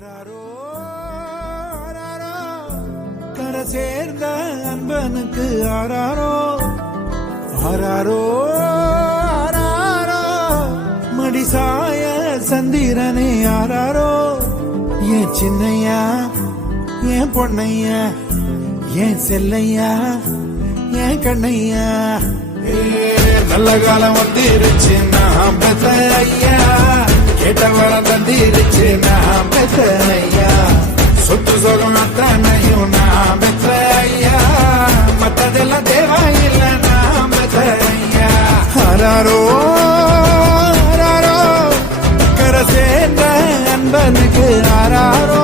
ஆராரோ ஆராரோ கரை சேர்ந்த அன்பனுக்கு ஆராரோ ஆராரோ ஆராரோ மடிசாய சந்திரனே ஆராரோ ஏன் சின்னையா ஏன் பொன்னையா ஏன் செல்லையா ஏன் கண்ணையா நல்ல காலம் வந்துருச்சு நான் பெத்த ஐயா கேட்ட வரம் தந்திருச்சு நான் பெத்த ஐயா சொத்து சொகம் அத்தனையும் நான் பெத்த ஐயா மத்ததெல்லாம் தேவையில்ல நான் பெத்த ஐயா ஆராரோ ஆராரோ கரை சேர்ந்த அன்பனுக்கு ஆராரோ